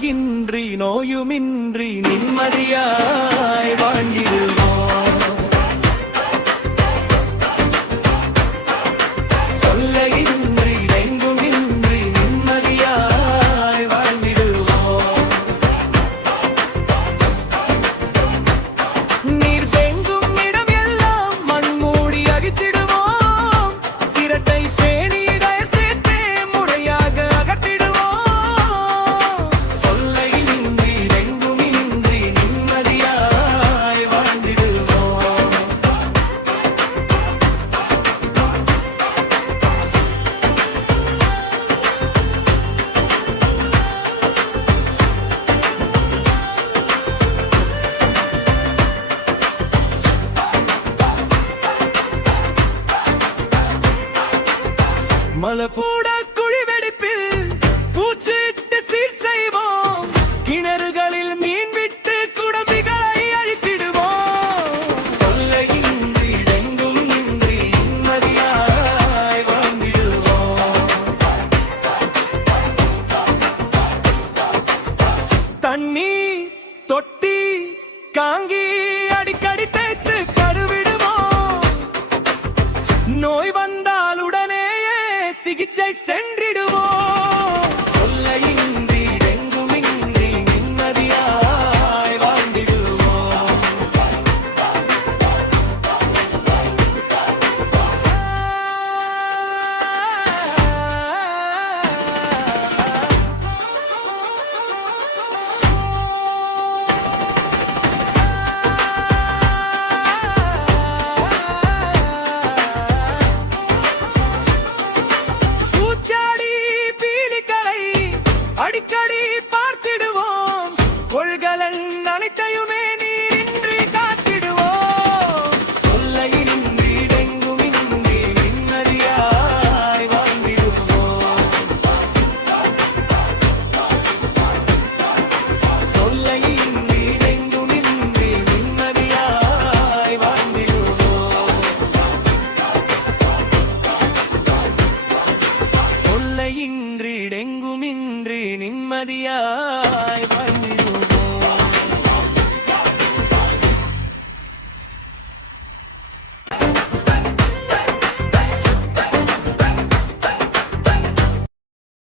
தொல்லையின்றி நோயுமின்றி நிம்மதியாய் வாழ்ந்திடுவோம். தொல்லையின்றி எங்குமின்றி நிம்மதியாய் வாழ்ந்திடுவோம். நீர் தேங்கும் இடம் எல்லாம் மண் மூடி அழித்திடுவோம். சிரட்டை பேணியிட சேர்த்தே முறையாக அகற்றிடுவோம். தொல்லையின்றி எங்குமின்றி நிம்மதியாய் வாழ்ந்திடுவோம். மலப்பூட குழிவெடிப்பில் பூச்சிட்டு சீர் செய்வோம். கிணறுகளில் மீன் விட்டு குடம்பிகளை அழித்திடுவோம். தொல்லையின்றி எங்குமின்றி நிம்மதியாய் வாழ்ந்திடுவோம். தண்ணி தொட்டி காங்கி அடிக்கடி தேய்த்து கழுவிடுவோம். நோய் வந்தால் உடனேயே சிகிச்சை சென்றிடுவோம். தொல்லையின்றி எங்குமின்றி நிம்மதியாய் வாழ்ந்திடுவோம். பூச்சாடி பீலிகளை அடிக்கடி பார்த்திடுவோம். கொள்கலன் அனைத்தையுமே நீரின்றி காத்திடுவோம். தொல்லையின்றி எங்குமின்றி நிம்மதியாய் வாழ்ந்திடுவோம். தொல்லையின்றி எங்குமின்றி நிம்மதியாய் வாழ்ந்திடுவோம். தொல்லையின்றி எங்குமின்றி நிம்மதியாய் வாழ்ந்திடுவோம்.